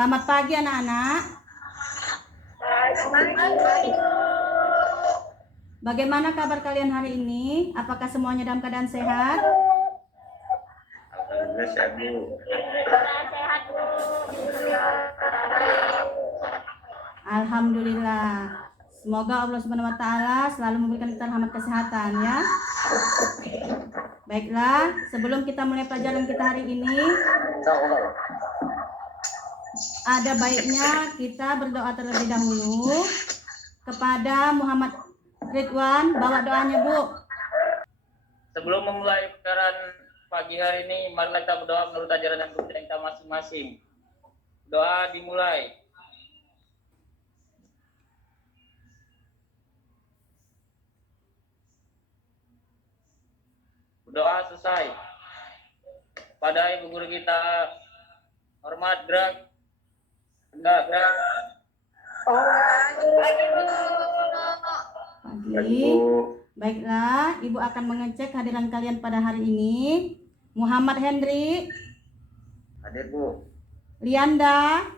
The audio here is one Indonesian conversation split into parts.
Selamat pagi anak-anak. Bagaimana kabar kalian hari ini? Apakah semuanya dalam keadaan sehat? Alhamdulillah sehat, Bu. Sehat, Bu. Alhamdulillah. Semoga Allah Subhanahu wa taala selalu memberikan kita rahmat kesehatan ya. Baiklah, sebelum kita mulai pelajaran kita hari ini, ada baiknya kita berdoa terlebih dahulu kepada Muhammad Ridwan. Bawa doanya, Bu. Sebelum memulai pelajaran pagi hari ini, mari kita berdoa menurut ajaran dan kepercayaan kita masing-masing. Doa dimulai. Doa selesai. Pada Ibu Guru kita, hormat gerak. Enggak, gerak. Pagi. Baiklah, Ibu akan mengecek hadiran kalian pada hari ini. Muhammad Hendri, Hadir, Bu. Lianda,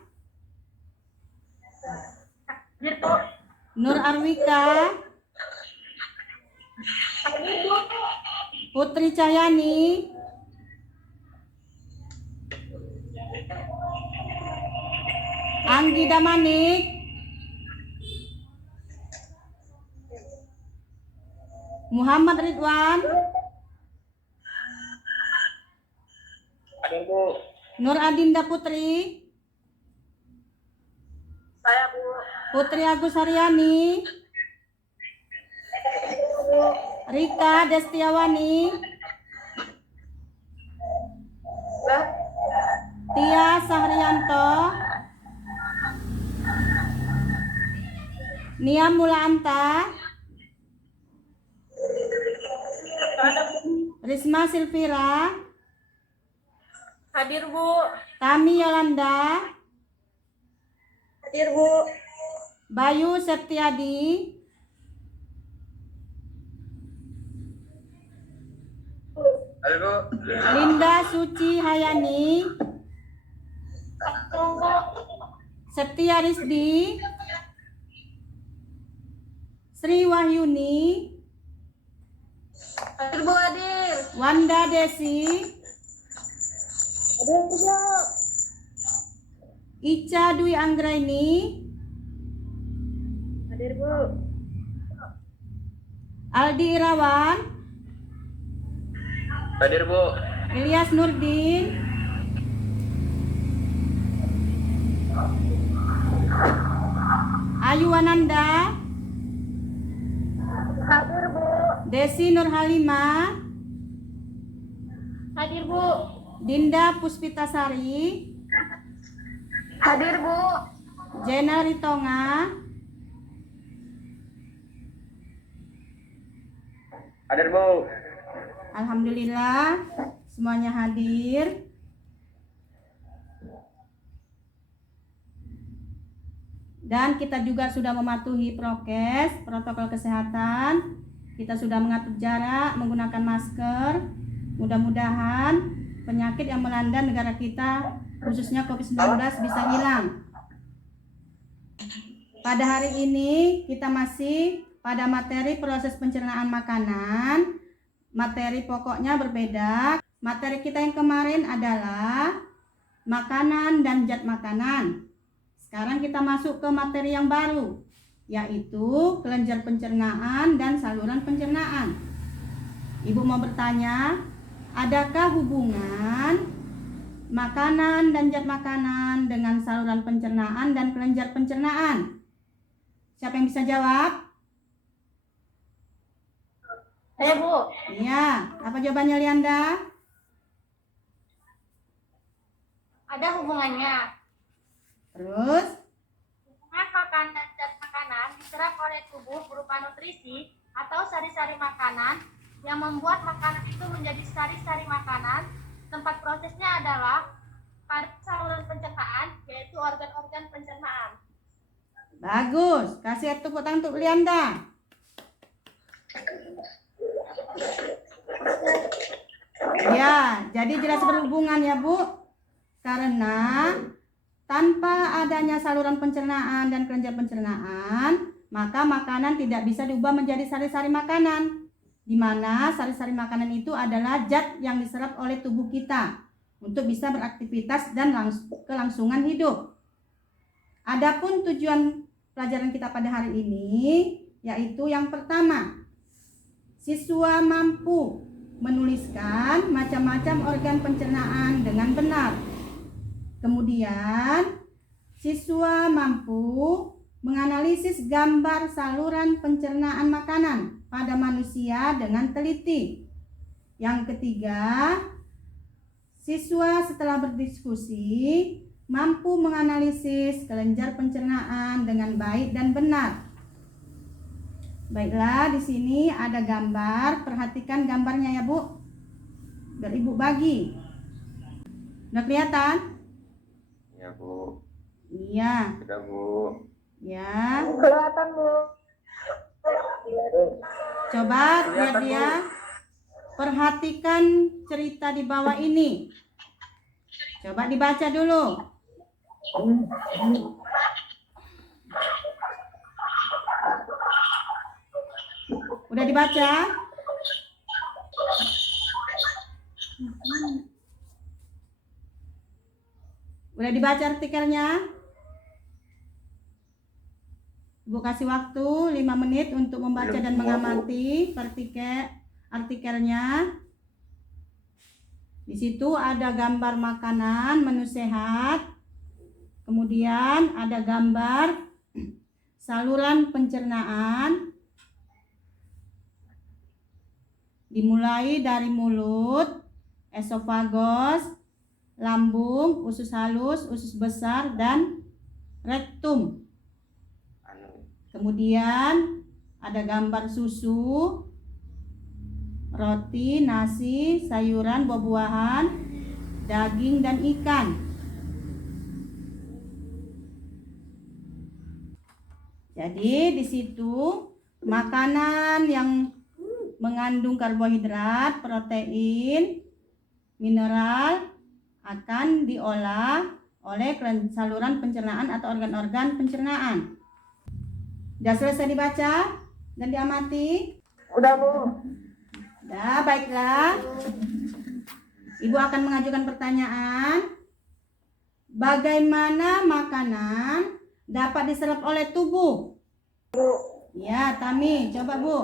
Hadir, Bu. Nur Arwika, Putri Cahyani, Anggi Damanik, Muhammad Ridwan, Hadir, Bu. Nur Adinda Putri, Saya, Bu. Putri Agus Haryani, Rika Destiawani, Tia Sahrianto, Nia Mulaanta, Risma Silvira, Hadir, Bu. Tami Yolanda, Hadir, Bu. Bayu Septiadi, Hadir, Bu. Linda Suci Hayani, Tunggu. Septia Rizdi, Sri Wahyuni, Hadir, Bu. Hadir. Wanda Desi, Hadir, Bu. Ica Dwi Anggraini, Hadir, Bu. Aldi Irawan, Hadir, Bu. Ilyas Nurdin, Ayu Wananda, Hadir, Bu. Desi Nurhalima, Hadir, Bu. Dinda Puspitasari, Hadir, Bu. Jena Ritonga, Hadir, Bu. Alhamdulillah semuanya hadir. Dan kita juga sudah mematuhi prokes, protokol kesehatan. Kita sudah mengatur jarak, menggunakan masker. Mudah-mudahan penyakit yang melanda negara kita, khususnya COVID-19, bisa hilang. Pada hari ini kita masih pada materi proses pencernaan makanan. Materi pokoknya berbeda. Materi kita yang kemarin adalah makanan dan zat makanan. Sekarang kita masuk ke materi yang baru, yaitu kelenjar pencernaan dan saluran pencernaan. Ibu mau bertanya, adakah hubungan makanan dan zat makanan dengan saluran pencernaan dan kelenjar pencernaan? Siapa yang bisa jawab? Saya, Bu. Iya, apa jawabannya Lianda? Ada hubungannya. Terus? Hubungan makanan dan zat makanan diserap oleh tubuh berupa nutrisi atau sari-sari makanan yang membuat makanan itu menjadi sari-sari makanan. Tempat prosesnya adalah pada saluran pencernaan, yaitu organ-organ pencernaan. Bagus, kasih tepuk tangan untuk Lianda. Ya, jadi jelas berhubungan ya Bu. Karena tanpa adanya saluran pencernaan dan kelenjar pencernaan, maka makanan tidak bisa diubah menjadi sari-sari makanan, di mana sari-sari makanan itu adalah zat yang diserap oleh tubuh kita untuk bisa beraktivitas dan kelangsungan hidup. Adapun tujuan pelajaran kita pada hari ini yaitu yang pertama, siswa mampu menuliskan macam-macam organ pencernaan dengan benar. Kemudian, siswa mampu menganalisis gambar saluran pencernaan makanan pada manusia dengan teliti. Yang ketiga, siswa setelah berdiskusi mampu menganalisis kelenjar pencernaan dengan baik dan benar. Baiklah, di sini ada gambar. Perhatikan gambarnya ya, Bu. Biar Ibu bagi. Udah kelihatan? Ya, Bu. Iya. Sudah, Bu. Ya. Kelihatan, Bu. Coba lihat dia. Perhatikan cerita di bawah ini. Coba dibaca dulu. Udah dibaca? Udah dibaca artikelnya? Ibu kasih waktu 5 menit untuk membaca dan mengamati artikelnya. Di situ ada gambar makanan, menu sehat. Kemudian ada gambar saluran pencernaan. Dimulai dari mulut, esophagus, lambung, usus halus, usus besar, dan rektum. Kemudian ada gambar susu, roti, nasi, sayuran, buah-buahan, daging, dan ikan. Jadi di situ makanan yang mengandung karbohidrat, protein, mineral akan diolah oleh saluran pencernaan atau organ-organ pencernaan. Sudah selesai dibaca dan diamati? Udah, Bu. Nah, baiklah. Ibu akan mengajukan pertanyaan. Bagaimana makanan dapat diserap oleh tubuh? Bu. Ya, Tami, coba Bu.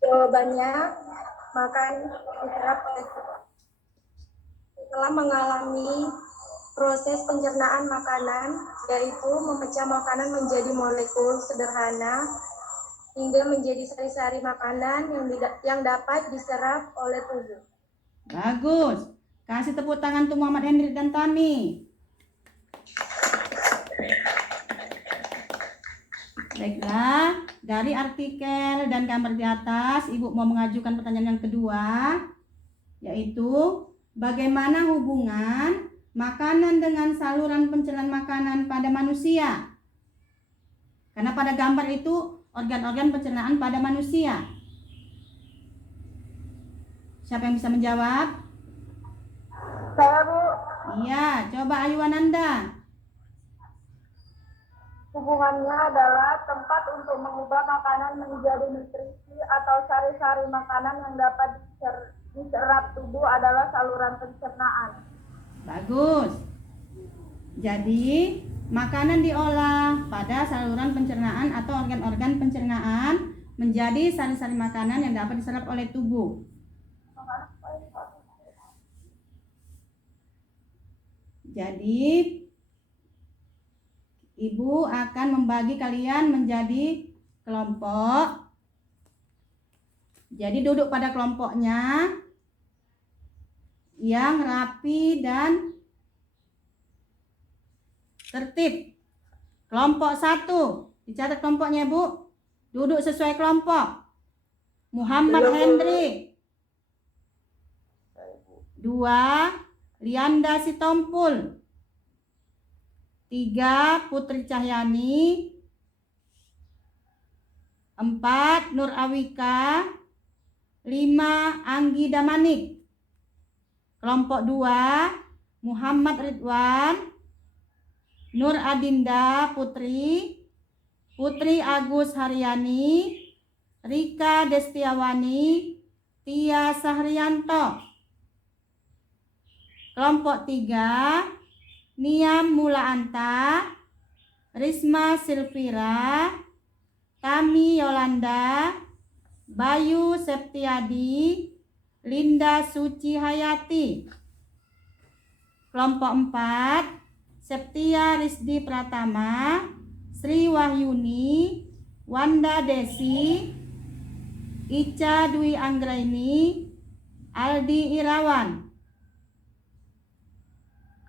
Jawabannya, makan diserap oleh setelah mengalami proses pencernaan makanan, yaitu memecah makanan menjadi molekul sederhana hingga menjadi sari-sari makanan yang dapat diserap oleh tubuh. Bagus. Kasih tepuk tangan untuk Muhammad Hendrik dan Tami. Baiklah, dari artikel dan gambar di atas, Ibu mau mengajukan pertanyaan yang kedua, yaitu bagaimana hubungan makanan dengan saluran pencernaan makanan pada manusia? Karena pada gambar itu organ-organ pencernaan pada manusia. Siapa yang bisa menjawab? Saya, Bu. Iya, coba Ayu Ananda. Hubungannya adalah tempat untuk mengubah makanan menjadi nutrisi atau sari-sari makanan yang dapat diserap tubuh adalah saluran pencernaan. Bagus. Jadi, makanan diolah pada saluran pencernaan atau organ-organ pencernaan menjadi sari-sari makanan yang dapat diserap oleh tubuh. Jadi, Ibu akan membagi kalian menjadi kelompok. Jadi duduk pada kelompoknya yang rapi dan tertib. Kelompok 1, dicatat kelompoknya, Bu. Duduk sesuai kelompok. Muhammad Hendrik. 2, Lianda Sitompul. 3, Putri Cahyani. 4, Nur Awika. 5, Anggi Damanik. Kelompok 2, Muhammad Ridwan, Nur Adinda Putri, Putri Agus Haryani, Rika Destiawani, Tia Sahrianto. Kelompok 3, Niam Mulaanta, Risma Silvira, Tami Yolanda, Bayu Septiadi, Linda Suci Hayati. Kelompok 4, Septia Rizdi Pratama, Sri Wahyuni, Wanda Desi, Ica Dwi Anggraini, Aldi Irawan.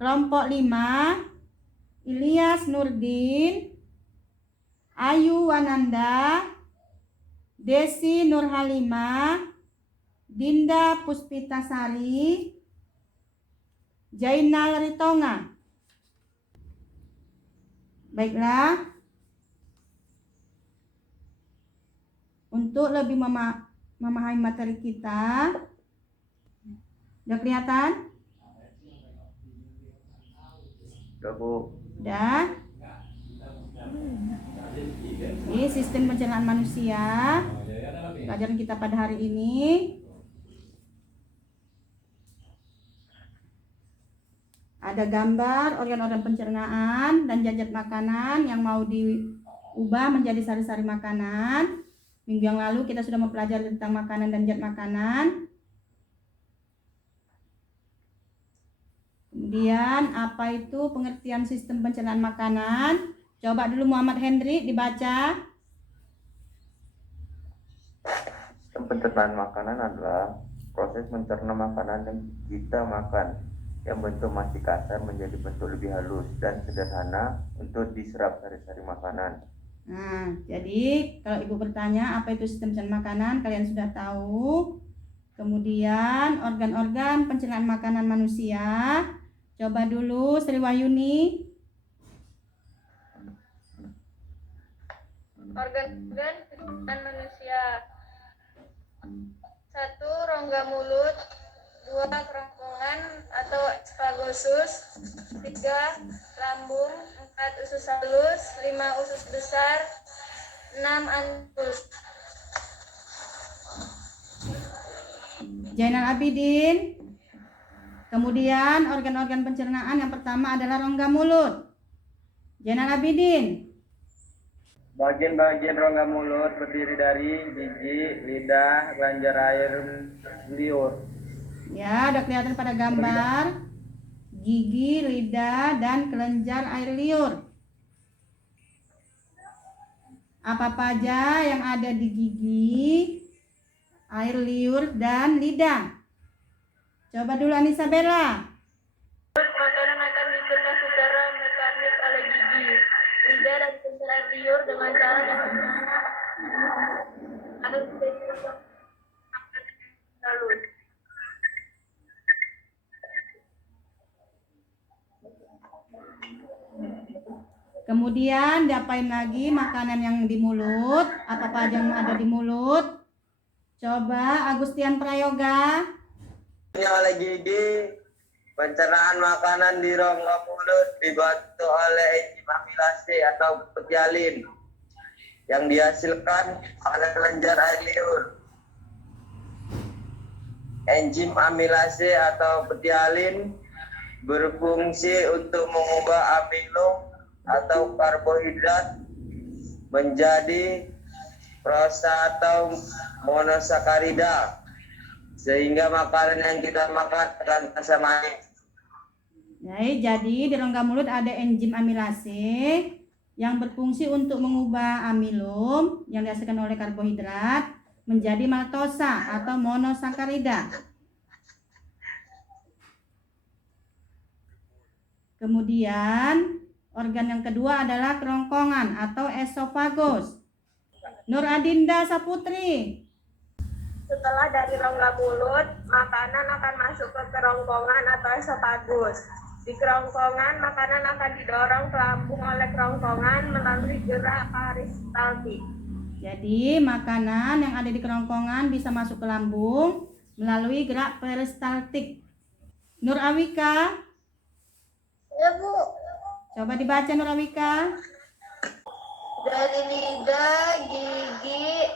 Kelompok 5, Ilyas Nurdin, Ayu Wananda, Desi Nurhalimah, Dinda Puspitasari, Jainal Ritonga. Baiklah, untuk lebih memahami materi kita, udah kelihatan? Udah, Bu. Udah. Ini sistem pencernaan manusia, pelajaran kita pada hari ini. Ada gambar organ-organ pencernaan dan zat makanan yang mau diubah menjadi sari-sari makanan. Minggu yang lalu kita sudah mempelajari tentang makanan dan zat makanan. Kemudian apa itu pengertian sistem pencernaan makanan? Coba dulu Muhammad Hendri dibaca. Sistem pencernaan makanan adalah proses mencerna makanan yang kita makan, yang bentuk masih kasar menjadi bentuk lebih halus dan sederhana untuk diserap sari-sari makanan. Nah, jadi kalau Ibu bertanya apa itu sistem pencernaan makanan, kalian sudah tahu. Kemudian organ-organ pencernaan makanan manusia. Coba dulu Sri Wahyuni. Organ-organ pencernaan manusia. 1. Rongga mulut. 2. Kerongkongan atau esophagus. 3. Lambung. 4. Usus halus. 5. Usus besar. 6. anus. Zainal Abidin. Kemudian organ-organ pencernaan yang pertama adalah rongga mulut. Zainal Abidin. Bagian-bagian rongga mulut terdiri dari gigi, lidah, kelenjar air liur. Ya, udah kelihatan pada gambar. Gigi, lidah, dan kelenjar air liur. Apa aja yang ada di gigi, air liur, dan lidah? Coba dulu Anissa Bella. Makanan akan dicerna secara mekanik oleh gigi, lidah, dan kelenjar air liur dengan cara harus halus. Kemudian diapain lagi makanan yang di mulut? Apa aja yang ada di mulut? Coba Agustian Prayoga. Oleh gigi, pencernaan makanan di rongga mulut dibantu oleh enzim amilase atau petialin yang dihasilkan oleh kelenjar air liur. Enzim amilase atau petialin berfungsi untuk mengubah amino atau karbohidrat menjadi prosa atau monosakarida, sehingga makanan yang kita makan akan terasa manis. Jadi di rongga mulut ada enzim amilase yang berfungsi untuk mengubah amilum yang dihasilkan oleh karbohidrat menjadi maltosa atau monosakarida. Kemudian organ yang kedua adalah kerongkongan atau esophagus. Nur Adinda Saputri. Setelah dari rongga mulut, makanan akan masuk ke kerongkongan atau esophagus. Di kerongkongan, makanan akan didorong ke lambung oleh kerongkongan melalui gerak peristaltik. Jadi makanan yang ada di kerongkongan bisa masuk ke lambung melalui gerak peristaltik. Nur Awika, Ya Bu, coba dibaca Nur Awika. dari lidah, gigi,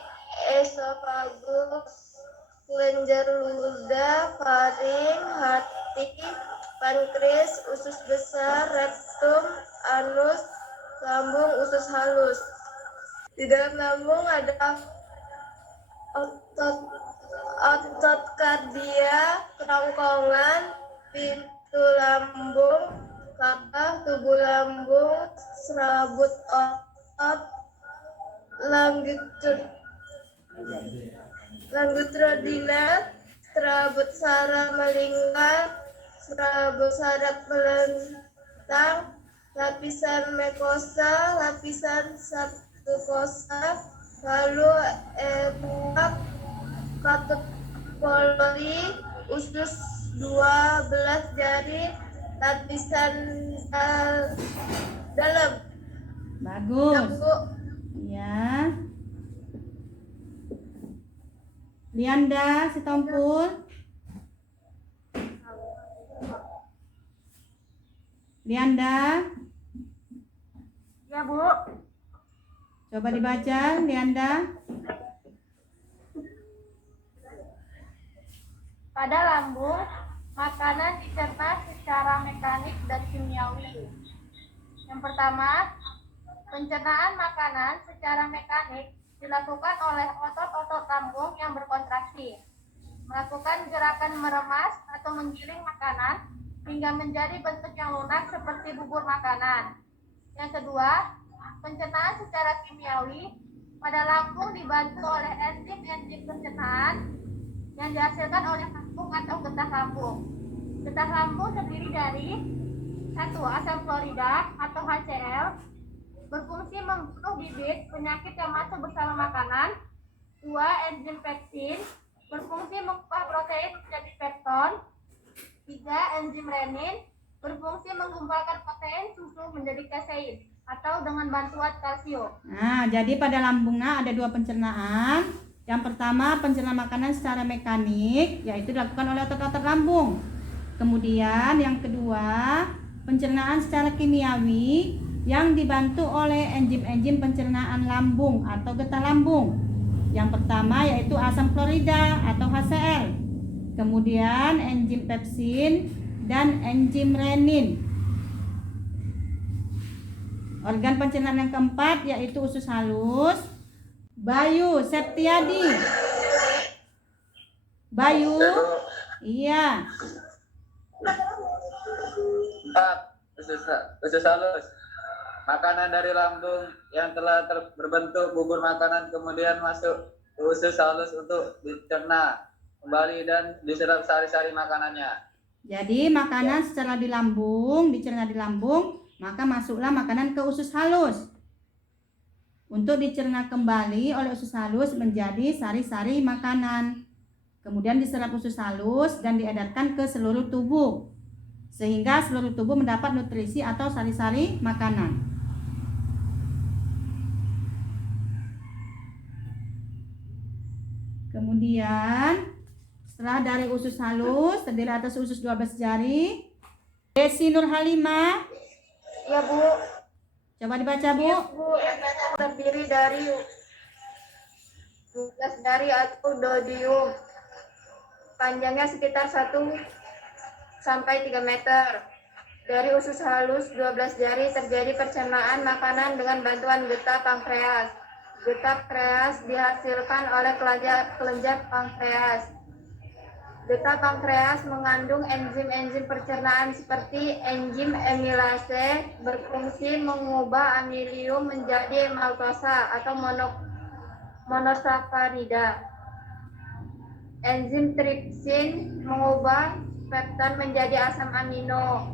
esofagus, kelenjar ludah, faring, hati, pankreas, usus besar, rektum, anus, lambung, usus halus. Di dalam lambung ada otot otot kardia, kerongkongan, pintu lambung, kabah, tubuh lambung, serabut otot, longitudinal, serabut saraf melingkar, serabut saraf melentang, lapisan mukosa, lapisan submukosa, lalu ebuak, katup polri, usus 12 jari, lapisan dalam. Bagus. Bu. Ya. Lianda Sitompul. Lianda, Ya Bu. coba dibaca Lianda. Pada lambung, makanan dicerna secara mekanik dan kimiawi. Yang pertama, pencernaan makanan secara mekanik dilakukan oleh otot-otot lambung yang berkontraksi, melakukan gerakan meremas atau menggiling makanan hingga menjadi bentuk yang lunak seperti bubur makanan. Yang kedua, pencernaan secara kimiawi pada lambung dibantu oleh enzim-enzim pencernaan yang dihasilkan oleh lambung atau getah lambung. Getah lambung terdiri dari 1. Asam klorida atau HCl, berfungsi membunuh bibit penyakit yang masuk bersama makanan. 2. Enzim peksin, berfungsi mengubah protein menjadi pepton. 3. Enzim renin, berfungsi menggumpalkan protein susu menjadi kasein atau dengan bantuan kalsium. Nah, jadi pada lambungnya ada 2 pencernaan. Yang pertama, pencernaan makanan secara mekanik, yaitu dilakukan oleh otot-otot lambung. Kemudian yang kedua, pencernaan secara kimiawi yang dibantu oleh enzim-enzim pencernaan lambung atau getah lambung. Yang pertama yaitu asam klorida atau HCl. Kemudian enzim pepsin dan enzim renin. Organ pencernaan yang keempat yaitu usus halus. Bayu Septiadi. Bayu. Iya. Usus halus. Makanan dari lambung yang telah berbentuk bubur makanan kemudian masuk ke usus halus untuk dicerna kembali dan diserap sari-sari makanannya. Jadi makanan secara di lambung, dicerna di lambung, maka masuklah makanan ke usus halus. Untuk dicerna kembali oleh usus halus menjadi sari-sari makanan. Kemudian diserap usus halus dan diedarkan ke seluruh tubuh. Sehingga seluruh tubuh mendapat nutrisi atau sari-sari makanan. Kemudian setelah dari usus halus terdiri atas usus 12 jari. Desi Nur Halimah. Ya Bu. Coba dibaca Bu. Bu, terdiri dari 12 jari atau dodium. Panjangnya sekitar 1 sampai 3 meter. Dari usus halus 12 jari terjadi pencernaan makanan dengan bantuan getah pankreas. Getah pankreas dihasilkan oleh kelenjar pankreas. Getah pankreas mengandung enzim-enzim pencernaan seperti enzim amilase, berfungsi mengubah amilium menjadi maltosa atau monosakarida. Enzim tripsin mengubah pepton menjadi asam amino.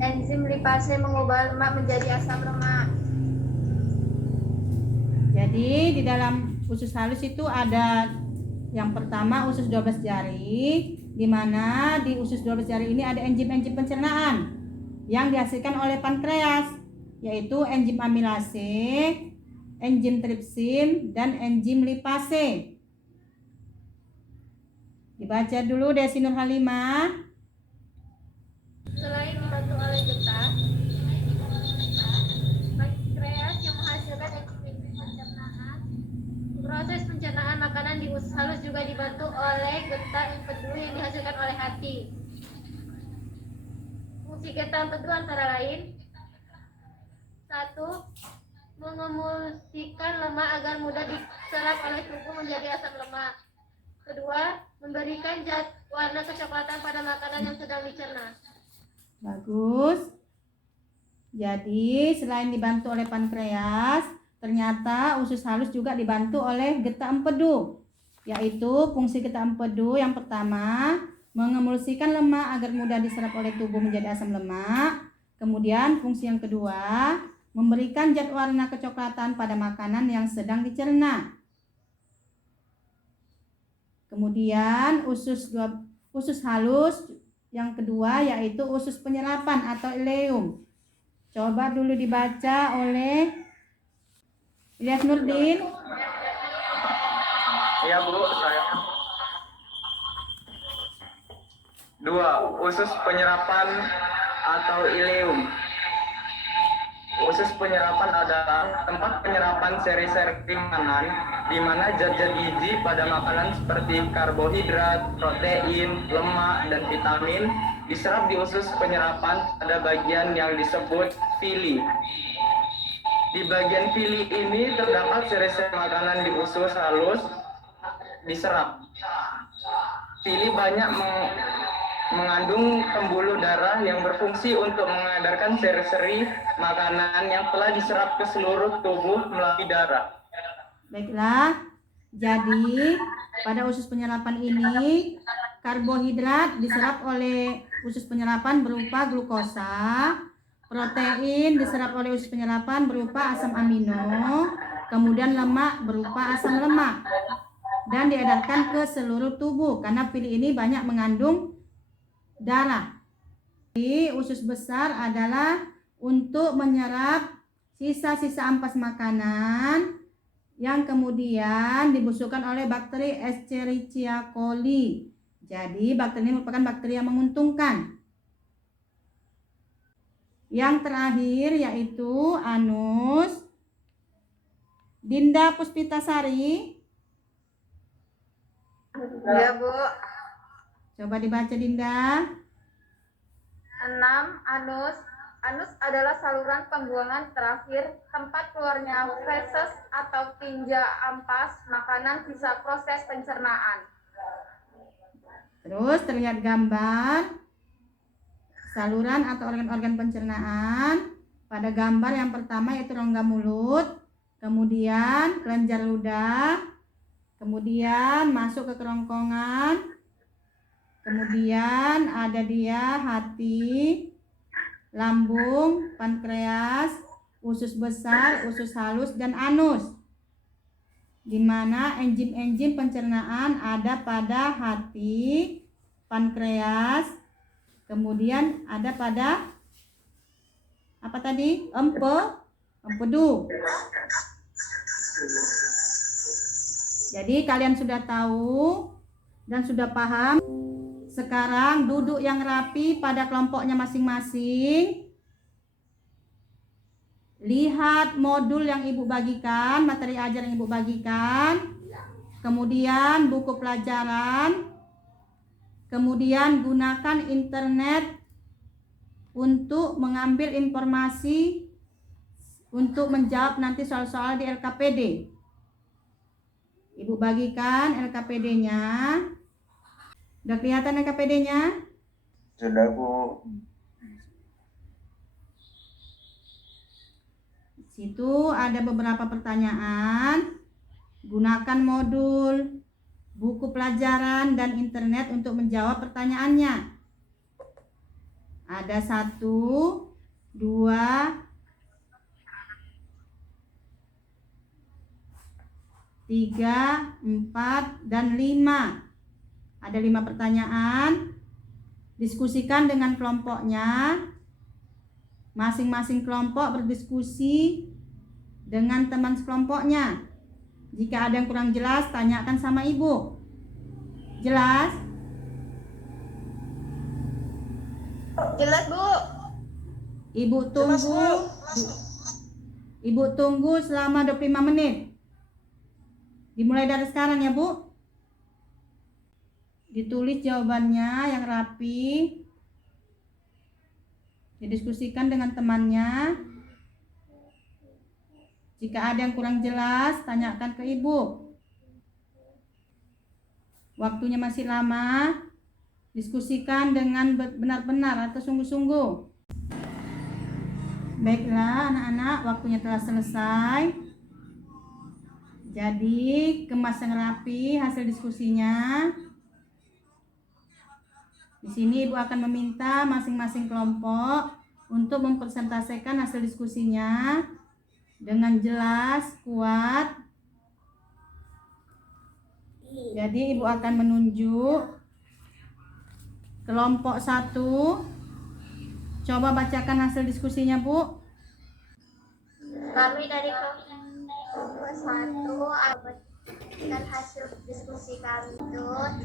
Enzim lipase mengubah lemak menjadi asam lemak. Jadi di dalam usus halus itu ada yang pertama usus 12 jari, di mana di usus 12 jari ini ada enzim-enzim pencernaan yang dihasilkan oleh pankreas, yaitu enzim amilase, enzim tripsin, dan enzim lipase. Dibaca dulu Desi Nur Halimah. Selain dibantu oleh getah, pankreas yang menghasilkan enzim pencernaan, proses pencernaan makanan di usus halus juga dibantu oleh getah empedu yang dihasilkan oleh hati. Fungsi getah empedu antara lain: 1. Mengemulsikan lemak agar mudah diserap oleh tubuh menjadi asam lemak. 2. Memberikan zat warna kecoklatan pada makanan yang sedang dicerna. Bagus. Jadi selain dibantu oleh pankreas, ternyata usus halus juga dibantu oleh getah empedu. Yaitu fungsi getah empedu yang pertama, mengemulsikan lemak agar mudah diserap oleh tubuh menjadi asam lemak. Kemudian fungsi yang kedua, memberikan zat warna kecoklatan pada makanan yang sedang dicerna. Kemudian usus halus yang kedua yaitu usus penyerapan atau ileum. Coba dulu dibaca oleh Ilyas Nurdin. Iya Bu, saya. 2. Usus penyerapan atau ileum. Usus penyerapan adalah tempat penyerapan seri-seri makanan di mana zat-zat gizi pada makanan seperti karbohidrat, protein, lemak, dan vitamin diserap di usus penyerapan pada bagian yang disebut villi. Di bagian villi ini terdapat seri-seri makanan di usus halus diserap. Villi banyak mengandung pembuluh darah yang berfungsi untuk mengedarkan seri-seri makanan yang telah diserap ke seluruh tubuh melalui darah. Baiklah, jadi pada usus penyerapan ini karbohidrat diserap oleh usus penyerapan berupa glukosa, protein diserap oleh usus penyerapan berupa asam amino, kemudian lemak berupa asam lemak, dan diedarkan ke seluruh tubuh karena villi ini banyak mengandung darah. Jadi usus besar adalah untuk menyerap sisa-sisa ampas makanan yang kemudian dibusukkan oleh bakteri Escherichia coli. Jadi bakteri ini merupakan bakteri yang menguntungkan. Yang terakhir yaitu anus. Dinda Puspitasari. Ya Bu. Coba dibaca Dinda. 6. Anus. Anus adalah saluran pembuangan terakhir, tempat keluarnya feses atau tinja ampas makanan sisa proses pencernaan. Terus terlihat gambar saluran atau organ-organ pencernaan. Pada gambar yang pertama yaitu rongga mulut, kemudian kelenjar ludah, kemudian masuk ke kerongkongan, kemudian ada dia hati, lambung, pankreas, usus besar, usus halus, dan anus. Di mana enzim-enzim pencernaan ada pada hati, pankreas, kemudian ada pada apa tadi? Empedu. Jadi kalian sudah tahu dan sudah paham. Sekarang duduk yang rapi pada kelompoknya masing-masing. Lihat modul yang Ibu bagikan, materi ajar yang Ibu bagikan. Kemudian buku pelajaran. Kemudian gunakan internet untuk mengambil informasi untuk menjawab nanti soal-soal di LKPD. Ibu bagikan LKPD-nya. Udah kelihatan LKPD-nya? Sudah Bu. Di situ ada beberapa pertanyaan. Gunakan modul, buku pelajaran, dan internet untuk menjawab pertanyaannya. Ada 1, 2, 3, 4, dan 5. Ada 5 pertanyaan. Diskusikan dengan kelompoknya. Masing-masing kelompok berdiskusi dengan teman sekelompoknya. Jika ada yang kurang jelas, tanyakan sama Ibu. Jelas? Jelas, Bu. Ibu tunggu. Ibu tunggu selama 25 menit. Dimulai dari sekarang ya, Bu. Ditulis jawabannya yang rapi. Didiskusikan dengan temannya. Jika ada yang kurang jelas, tanyakan ke Ibu. Waktunya masih lama. Diskusikan dengan benar-benar atau sungguh-sungguh. Baiklah anak-anak, waktunya telah selesai. Jadi kemas yang rapi hasil diskusinya. Di sini Ibu akan meminta masing-masing kelompok untuk mempresentasikan hasil diskusinya dengan jelas, kuat. Jadi Ibu akan menunjuk kelompok 1. Coba bacakan hasil diskusinya, Bu. Kami dari kelompok 1 dan hasil diskusi kami itu 1.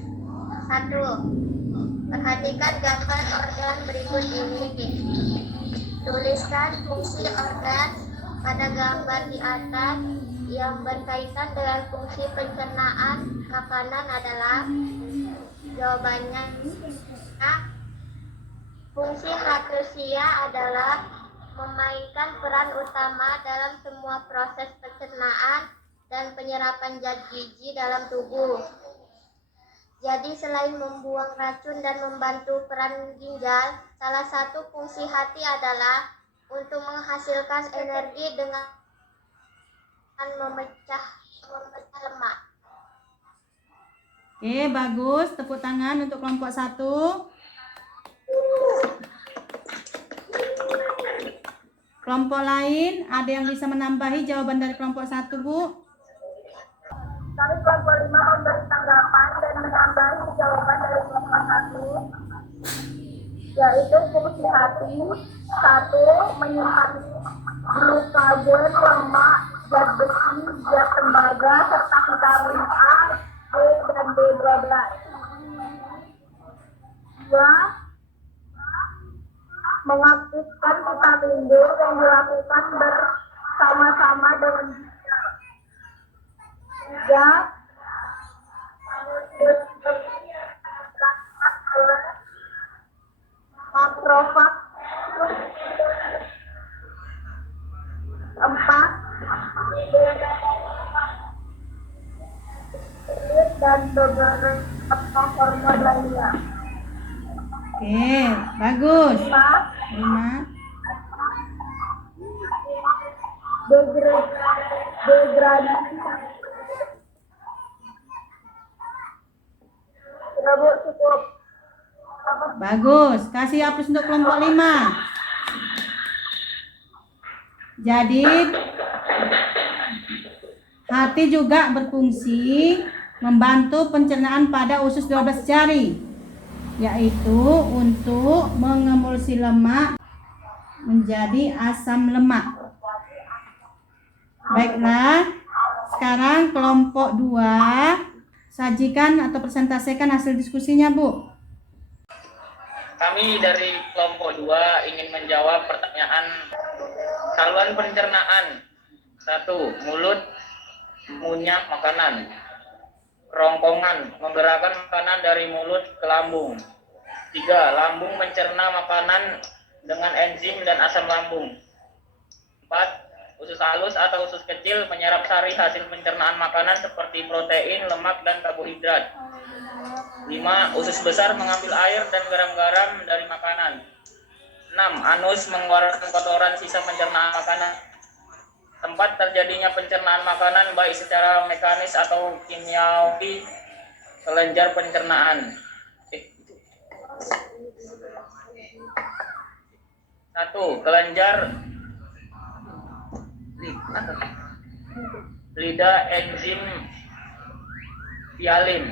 Perhatikan gambar organ berikut ini. Tuliskan fungsi organ pada gambar di atas yang berkaitan dengan fungsi pencernaan makanan adalah jawabannya. Fungsi manusia adalah memainkan peran utama dalam semua proses pencernaan dan penyerapan zat gizi dalam tubuh. Jadi selain membuang racun dan membantu peran ginjal, salah satu fungsi hati adalah untuk menghasilkan energi dengan memecah lemak. Oke, bagus. Tepuk tangan untuk kelompok 1. Kelompok lain, ada yang bisa menambahi jawaban dari kelompok 1, Bu? Kami kelompok 5 memberi tanggapan dan menambahi jawaban dari kelompok 1, yaitu fungsi hati 1. Menyimpan glukagon, lemak, zat besi, zat tembaga, serta vitamin A, D, dan B12. 2. Mengaktifkan vitamin D yang dilakukan bersama-sama dengan ginjal. 3. Makrofag. 4. Dan beberapa hormon lainnya. Oke, bagus. 5. 5. Degradasi. Sudah, Bu, cukup. Bagus. Kasih hapus untuk kelompok 5. Jadi hati juga berfungsi membantu pencernaan pada usus 12 jari, yaitu untuk mengemulsi lemak menjadi asam lemak. Baiklah, sekarang kelompok 2, sajikan atau presentasikan hasil diskusinya, Bu. Kami dari kelompok 2 ingin menjawab pertanyaan saluran pencernaan. 1. Mulut mengunyah makanan. Kerongkongan menggerakkan makanan dari mulut ke lambung. 3. Lambung mencerna makanan dengan enzim dan asam lambung. 4. Usus halus atau usus kecil menyerap sari hasil pencernaan makanan seperti protein, lemak, dan karbohidrat. 5. Usus besar mengambil air dan garam-garam dari makanan. 6. Anus mengeluarkan kotoran sisa pencernaan makanan. Tempat terjadinya pencernaan makanan baik secara mekanis atau kimiawi, kelenjar pencernaan. 1. Kelenjar lidah enzim hialin.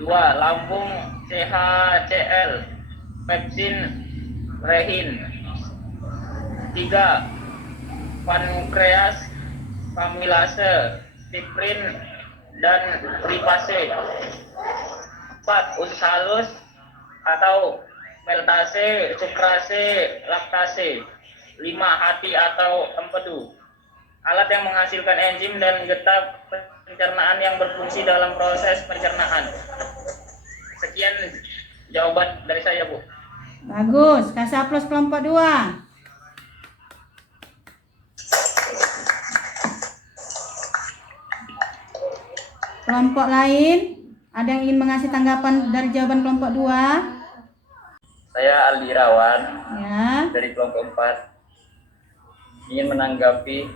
2. Lambung CHCl pepsin rehin. 3. Pankreas amilase fibrin dan lipase. 4. Usus halus atau meltase, sukrase, laktase. 5. Hati atau empedu. Alat yang menghasilkan enzim dan getah pencernaan yang berfungsi dalam proses pencernaan. Sekian jawaban dari saya, Bu. Bagus, kasih aplaus kelompok 2. Kelompok lain, ada yang ingin mengasih tanggapan dari jawaban kelompok 2? Saya Aldi Rawan Ya, dari kelompok 4 ingin menanggapi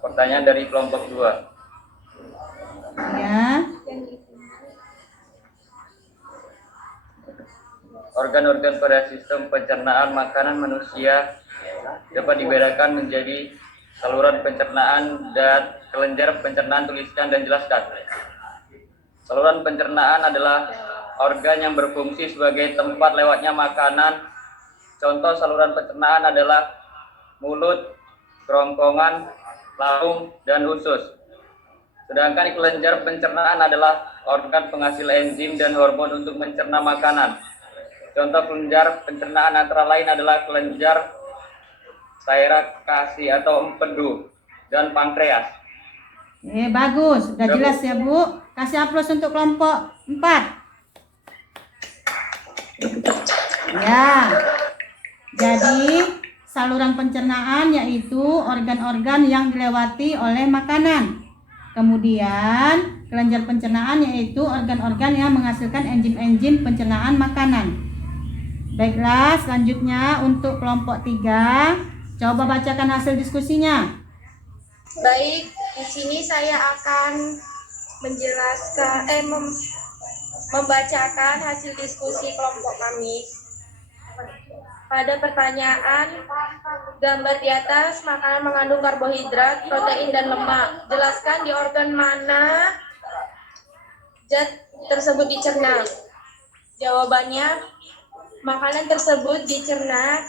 pertanyaan dari kelompok 2. ya. Organ-organ pada sistem pencernaan makanan manusia dapat dibedakan menjadi saluran pencernaan dan kelenjar pencernaan. Tuliskan dan jelaskan. Saluran pencernaan adalah organ yang berfungsi sebagai tempat lewatnya makanan. Contoh saluran pencernaan adalah mulut, kerongkongan, lambung, dan usus. Sedangkan kelenjar pencernaan adalah organ penghasil enzim dan hormon untuk mencerna makanan. Contoh kelenjar pencernaan antara lain adalah kelenjar thyroid atau empedu dan pankreas. Bagus, udah jelas ya Bu. Kasih aplaus untuk kelompok 4. Ya, jadi saluran pencernaan yaitu organ-organ yang dilewati oleh makanan. Kemudian kelenjar pencernaan yaitu organ-organ yang menghasilkan enzim-enzim pencernaan makanan. Baiklah, selanjutnya untuk kelompok 3, coba bacakan hasil diskusinya. Baik, di sini saya akan menjelaskan membacakan hasil diskusi kelompok kami. Pada pertanyaan gambar di atas, makanan mengandung karbohidrat, protein, dan lemak. Jelaskan di organ mana zat tersebut dicerna. Jawabannya, makanan tersebut dicerna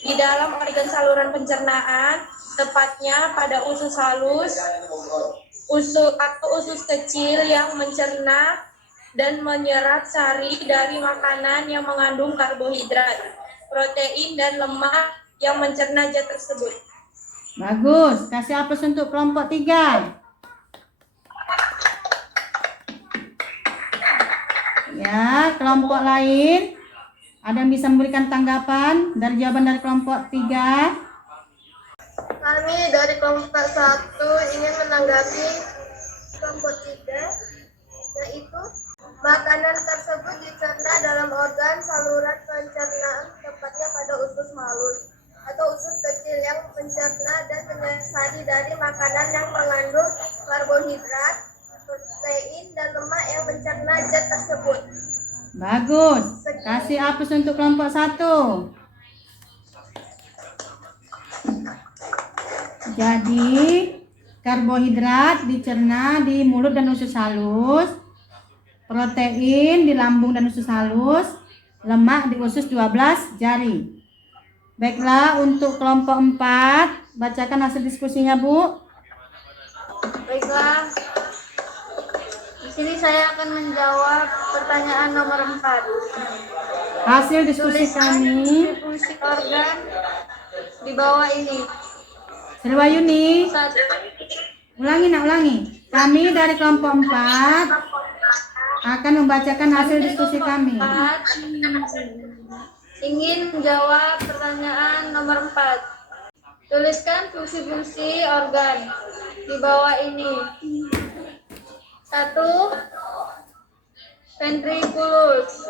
di dalam organ saluran pencernaan, tepatnya pada usus halus, usus kecil yang mencerna dan menyerap sari dari makanan yang mengandung karbohidrat, protein, dan lemak yang mencerna zat tersebut. Bagus, kasih aplaus untuk kelompok 3. Ya, kelompok lain, ada yang bisa memberikan tanggapan dari jawaban dari kelompok 3? Kami dari kelompok 1 ingin menanggapi kelompok 3, yaitu makanan tersebut dicerna dalam organ saluran pencernaan, tepatnya pada usus halus atau usus kecil yang mencerna dan menyerap dari makanan yang mengandung karbohidrat, protein, dan lemak yang mencerna zat tersebut. Bagus, kasih aplaus untuk kelompok 1. Jadi karbohidrat dicerna di mulut dan usus halus, protein di lambung dan usus halus, lemak di usus 12 jari. Baiklah, untuk kelompok 4, bacakan hasil diskusinya, Bu. Baiklah, di sini saya akan menjawab pertanyaan nomor 4. Hasil diskusi kami. Fungsi organ di bawah ini. Sriwayuni, 1. ulangi. Kami dari kelompok 4 akan membacakan hasil diskusi kami. Ingin menjawab pertanyaan nomor 4. Tuliskan fungsi-fungsi organ di bawah ini. 1. Ventriculus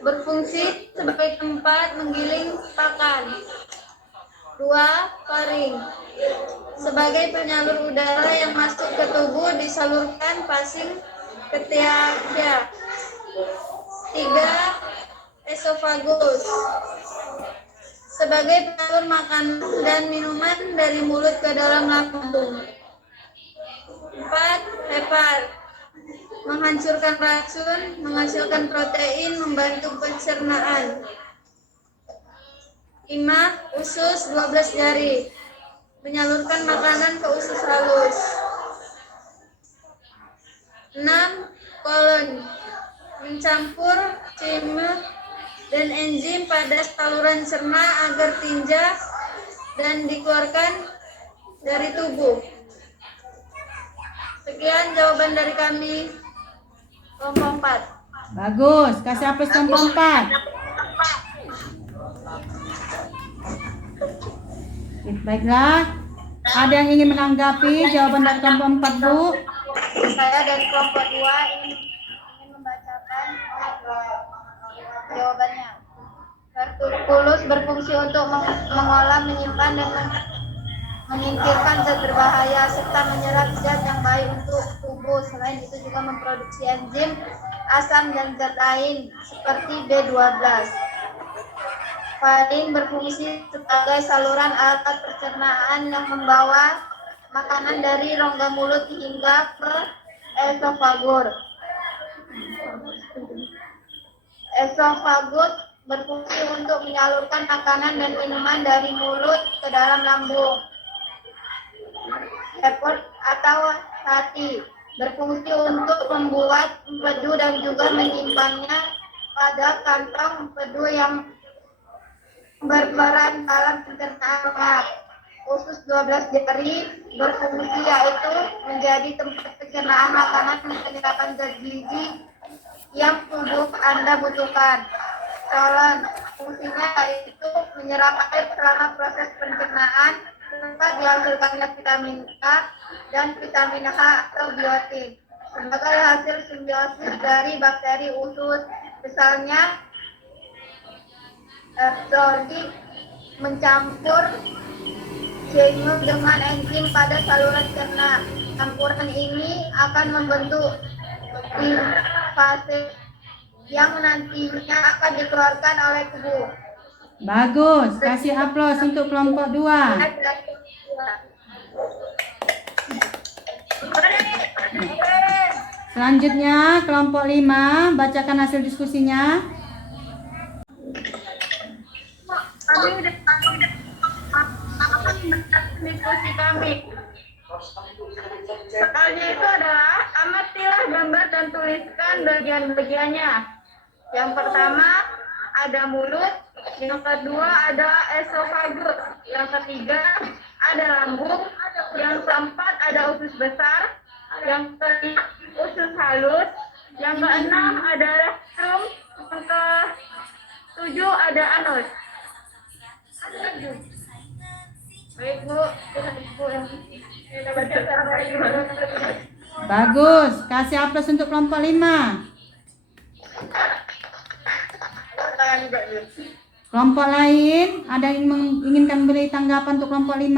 berfungsi sebagai tempat menggiling pakan. 2. Faring sebagai penyalur udara yang masuk ke tubuh, disalurkan passing ke trachea. 3. Esophagus sebagai penyalur makanan dan minuman dari mulut ke dalam lambung. 4. Hepar menghancurkan racun, menghasilkan protein, membantu pencernaan. 5. Usus 12 jari menyalurkan makanan ke usus halus. 6. Kolon mencampur pada saluran cerna agar tinja dan dikeluarkan dari tubuh. Sekian jawaban dari kami, kelompok 4. Bagus, kasih aplaus kelompok 4. Baiklah, ada yang ingin menanggapi jawaban dari kelompok 4, Bu? Saya dari kelompok 2 ingin membacakan jawabannya. Bertukulus berfungsi untuk mengolah, menyimpan, dan menyingkirkan zat berbahaya serta menyerap zat yang baik untuk tubuh. Selain itu juga memproduksi enzim, asam, dan zat lain seperti B12. Farin berfungsi sebagai saluran alat pencernaan yang membawa makanan dari rongga mulut hingga ke esofagus. Esofagus berfungsi untuk menyalurkan makanan dan minuman dari mulut ke dalam lambung. Epot atau hati berfungsi untuk membuat empedu dan juga menyimpannya pada kantong empedu yang berperan dalam pencernaan lemak. Usus 12 jari berfungsi yaitu menjadi tempat pencernaan makanan dan penyerapan zat gizi yang tubuh Anda butuhkan. Colon fungsinya yaitu menyerap air selama proses pencernaan serta dihasilkannya vitamin K dan vitamin H atau biotin sebagai hasil simbiosis dari bakteri usus. Misalnya absorbi mencampur jenuh dengan enzim pada saluran cerna. Campuran ini akan membentuk fase yang nantinya akan dikeluarkan oleh tubuh. Bagus, kasih aplaus untuk kelompok 2. Selanjutnya kelompok 5, bacakan hasil diskusinya. Diskusi kami. Soalnya itu adalah amatilah gambar dan tuliskan bagian-bagiannya. Yang pertama ada mulut, yang kedua ada esofagus, yang ketiga ada lambung, yang keempat ada usus besar, yang kelima usus halus, yang keenam ada restrum, yang ketujuh ada anus. Baik Bu, Bagus, kasih aplaus untuk kelompok 5. Kelompok lain, ada yang menginginkan beri tanggapan untuk kelompok 5?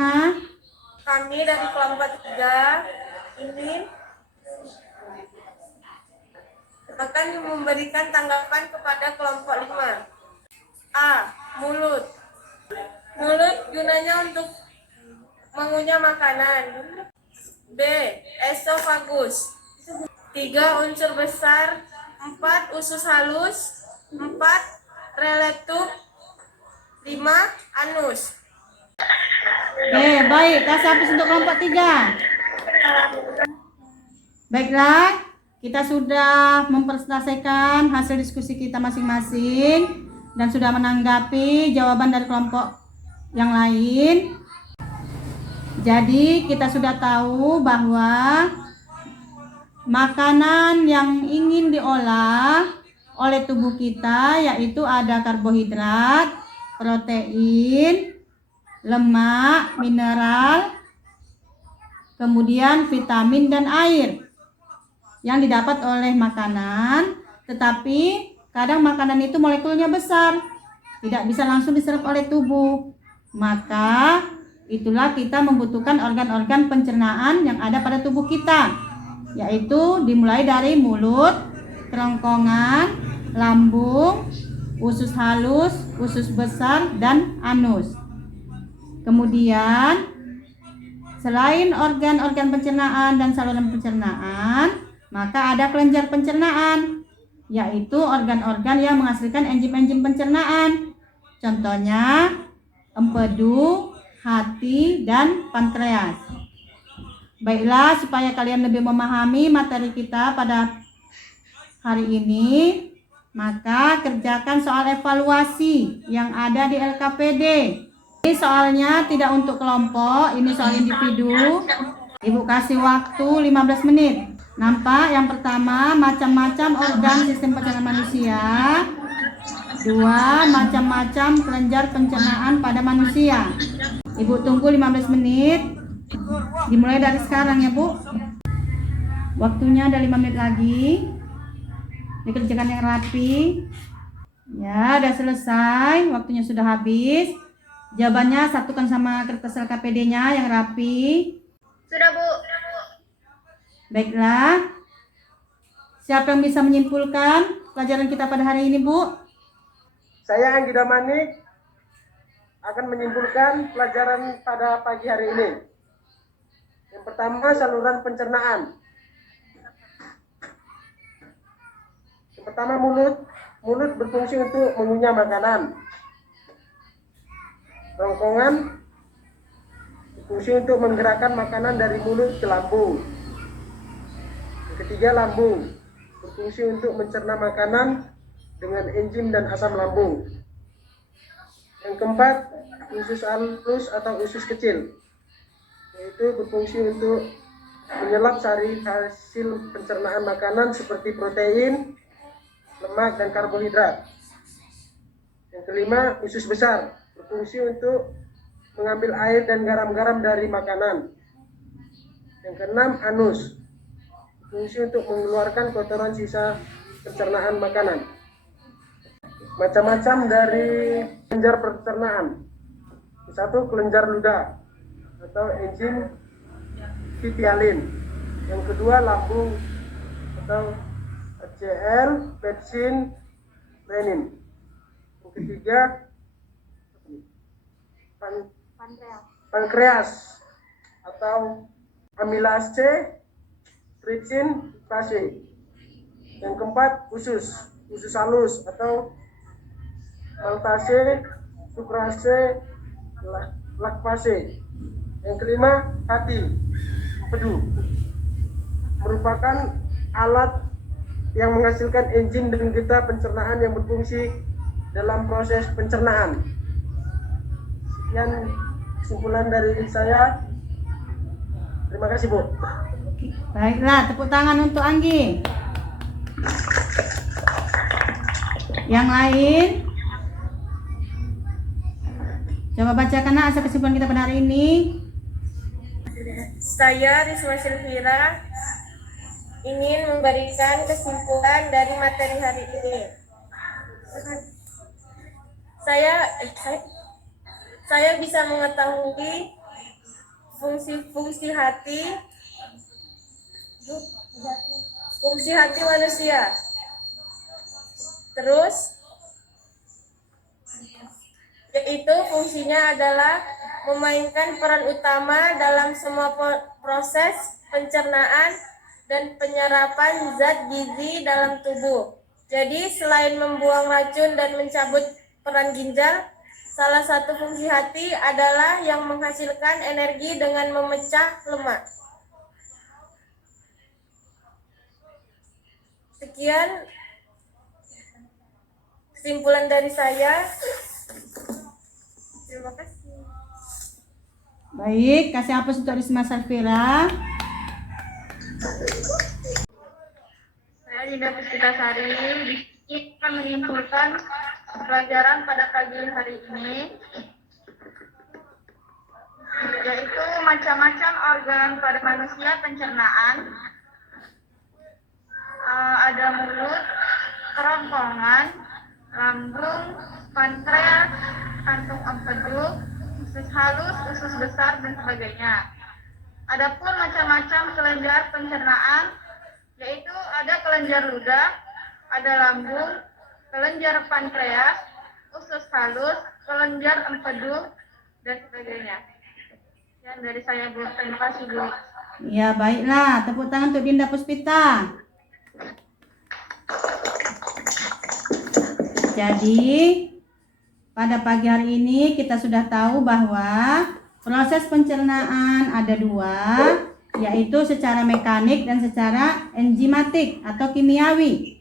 Kami dari kelompok 3 ingin akan memberikan tanggapan kepada kelompok 5. A. Mulut. Mulut gunanya untuk mengunyah makanan. B. Esofagus. 3. Unsur besar. 4. Usus halus. 4. Releptum. 5. Anus. Baik, kasih aplaus untuk kelompok 3. Baiklah, kita sudah memperselesaikan hasil diskusi kita masing-masing dan sudah menanggapi jawaban dari kelompok yang lain. Jadi kita sudah tahu bahwa makanan yang ingin diolah oleh tubuh kita yaitu ada karbohidrat, protein, lemak, mineral, kemudian vitamin dan air yang didapat oleh makanan. Tetapi kadang makanan itu molekulnya besar, tidak bisa langsung diserap oleh tubuh. Maka itulah kita membutuhkan organ-organ pencernaan yang ada pada tubuh kita, yaitu dimulai dari mulut, kerongkongan, lambung, usus halus, usus besar, dan anus. Kemudian selain organ-organ pencernaan dan saluran pencernaan, maka ada kelenjar pencernaan, yaitu organ-organ yang menghasilkan enzim-enzim pencernaan. Contohnya empedu, hati, dan pankreas. Baiklah, supaya kalian lebih memahami materi kita pada hari ini, maka kerjakan soal evaluasi yang ada di LKPD. Ini soalnya tidak untuk kelompok, ini soal individu. Ibu kasih waktu 15 menit. Nampak yang pertama, macam-macam organ sistem pencernaan manusia. 2, macam-macam kelenjar pencernaan pada manusia. Ibu tunggu 15 menit. Dimulai dari sekarang ya, Bu. Waktunya ada 5 menit lagi. Dikerjakan yang rapi. Ya, udah selesai. Waktunya sudah habis. Jawabannya satukan sama kertas LKPD-nya yang rapi. Sudah, Bu. Baiklah. Siapa yang bisa menyimpulkan pelajaran kita pada hari ini, Bu? Saya Anggi Damanik akan menyimpulkan pelajaran pada pagi hari ini. Yang pertama, saluran pencernaan. Yang pertama, mulut. Mulut berfungsi untuk mengunyah makanan. Rongkongan berfungsi untuk menggerakkan makanan dari mulut ke lambung. Yang ketiga, lambung berfungsi untuk mencerna makanan dengan enzim dan asam lambung. Yang keempat, usus halus atau usus kecil, yaitu berfungsi untuk menyelap sari hasil pencernaan makanan seperti protein, lemak, dan karbohidrat. Yang kelima, usus besar berfungsi untuk mengambil air dan garam-garam dari makanan. Yang keenam, anus berfungsi untuk mengeluarkan kotoran sisa pencernaan makanan. Macam-macam dari kelenjar pencernaan. Satu, kelenjar ludah atau enzim pitialin. Yang kedua, lambung atau HCl, pepsin, renin. Yang ketiga, pankreas atau amilase, tritsin, fase. Yang keempat, usus halus atau maltase, sukrase, laktase. Yang kelima, hati, empedu, merupakan alat yang menghasilkan enzim dan getah pencernaan yang berfungsi dalam proses pencernaan. Sekian kesimpulan dari saya. Terima kasih, Bu. Baiklah, tepuk tangan untuk Anggi. Yang lain? Coba bacakan hasil kesimpulan kita pada hari ini. Saya Risma Silvira ingin memberikan kesimpulan dari materi hari ini. Saya bisa mengetahui fungsi hati manusia. Terus, yaitu fungsinya adalah memainkan peran utama dalam semua proses pencernaan dan penyerapan zat gizi dalam tubuh. Jadi selain membuang racun dan mencabut peran ginjal, salah satu fungsi hati adalah yang menghasilkan energi dengan memecah lemak. Sekian kesimpulan dari saya. Terima kasih. Baik, kasih hapus untuk Risma Silvira. Saya Dinda Puspitasari akan menyimpulkan pelajaran pada pagi hari ini, yaitu macam-macam organ pada manusia pencernaan. Ada mulut, kerongkongan, lambung, pankreas, kantung empedu, usus halus, usus besar, dan sebagainya. Adapun macam-macam kelenjar pencernaan, yaitu ada kelenjar ludah, ada lambung, kelenjar pankreas, usus halus, kelenjar empedu, dan sebagainya. Sekian dari saya, Bu. Terima kasih, Bu. Ya, baiklah. Tepuk tangan untuk Dinda Puspita. Jadi, pada pagi hari ini kita sudah tahu bahwa proses pencernaan ada dua, yaitu secara mekanik dan secara enzimatik atau kimiawi.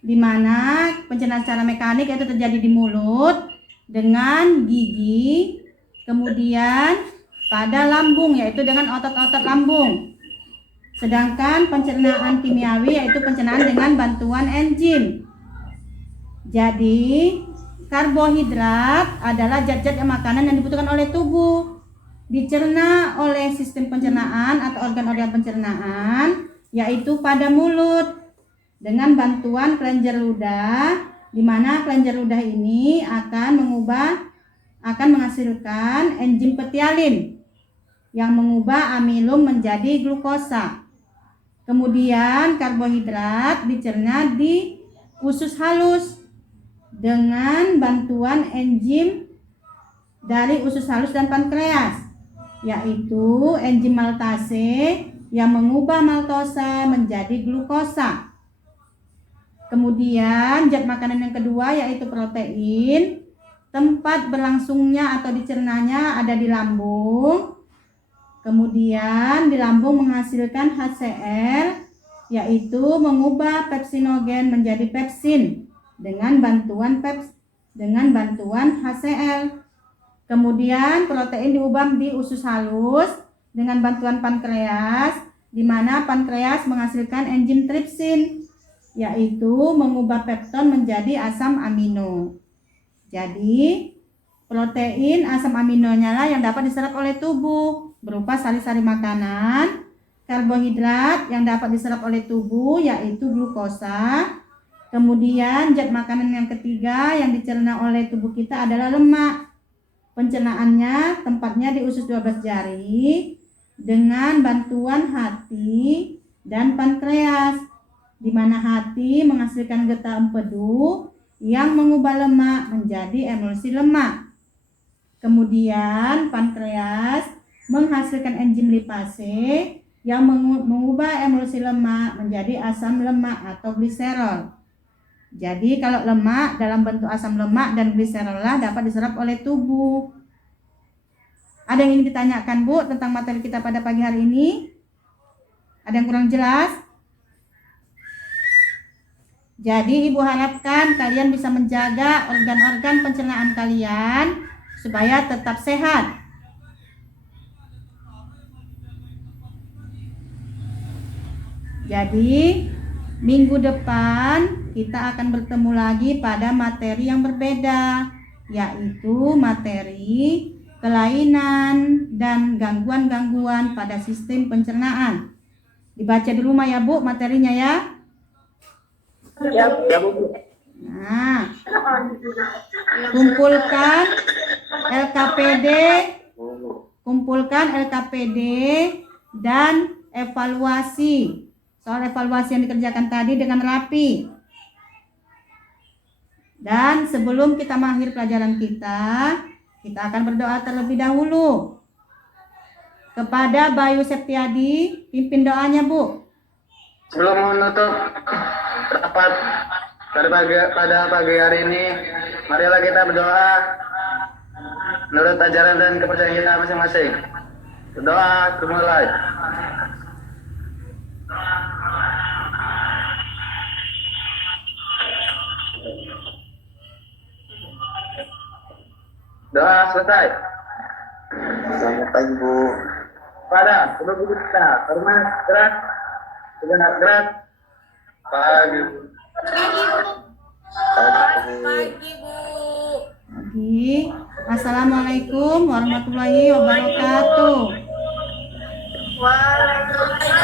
di mana pencernaan secara mekanik itu terjadi di mulut dengan gigi, kemudian pada lambung yaitu dengan otot-otot lambung. Sedangkan pencernaan kimiawi yaitu pencernaan dengan bantuan enzim. Jadi karbohidrat adalah zat-zat makanan yang dibutuhkan oleh tubuh, dicerna oleh sistem pencernaan atau organ-organ pencernaan yaitu pada mulut dengan bantuan kelenjar ludah, di mana kelenjar ludah ini akan menghasilkan enzim petialin yang mengubah amilum menjadi glukosa. Kemudian karbohidrat dicerna di usus halus dengan bantuan enzim dari usus halus dan pankreas, yaitu enzim maltase yang mengubah maltosa menjadi glukosa. Kemudian zat makanan yang kedua yaitu protein. Tempat berlangsungnya atau dicernanya ada di lambung. Kemudian di lambung menghasilkan HCl, yaitu mengubah pepsinogen menjadi pepsin dengan bantuan HCl. Kemudian protein diubah di usus halus dengan bantuan pankreas, di mana pankreas menghasilkan enzim tripsin, yaitu mengubah pepton menjadi asam amino. Jadi protein asam aminonya lah yang dapat diserap oleh tubuh berupa sari-sari makanan. Karbohidrat yang dapat diserap oleh tubuh yaitu glukosa. Kemudian zat makanan yang ketiga yang dicerna oleh tubuh kita adalah lemak. Pencernaannya tempatnya di usus 12 jari dengan bantuan hati dan pankreas, di mana hati menghasilkan getah empedu yang mengubah lemak menjadi emulsi lemak. Kemudian pankreas menghasilkan enzim lipase yang mengubah emulsi lemak menjadi asam lemak atau gliserol. Jadi kalau lemak dalam bentuk asam lemak dan gliserol lah dapat diserap oleh tubuh. Ada yang ingin ditanyakan Bu tentang materi kita pada pagi hari ini? Ada yang kurang jelas? Jadi Ibu harapkan kalian bisa menjaga organ-organ pencernaan kalian supaya tetap sehat. Jadi minggu depan kita akan bertemu lagi pada materi yang berbeda, yaitu materi kelainan dan gangguan-gangguan pada sistem pencernaan. Dibaca di rumah ya Bu materinya ya. Nah, kumpulkan LKPD dan evaluasi. Soal evaluasi yang dikerjakan tadi dengan rapi. Dan sebelum kita mengakhiri pelajaran kita akan berdoa terlebih dahulu. Kepada Bayu Septiadi, pimpin doanya Bu. Sebelum menutup rapat pada pagi hari ini, marilah kita berdoa menurut ajaran dan kepercayaan kita masing-masing. Berdoa dimulai. Doa selesai. Selamat pagi Bu. Pada penduduk kita, hormat, gerak, segenap gerak. Pagi. Pagi. Assalamualaikum warahmatullahi wabarakatuh. Waalaikumsalam.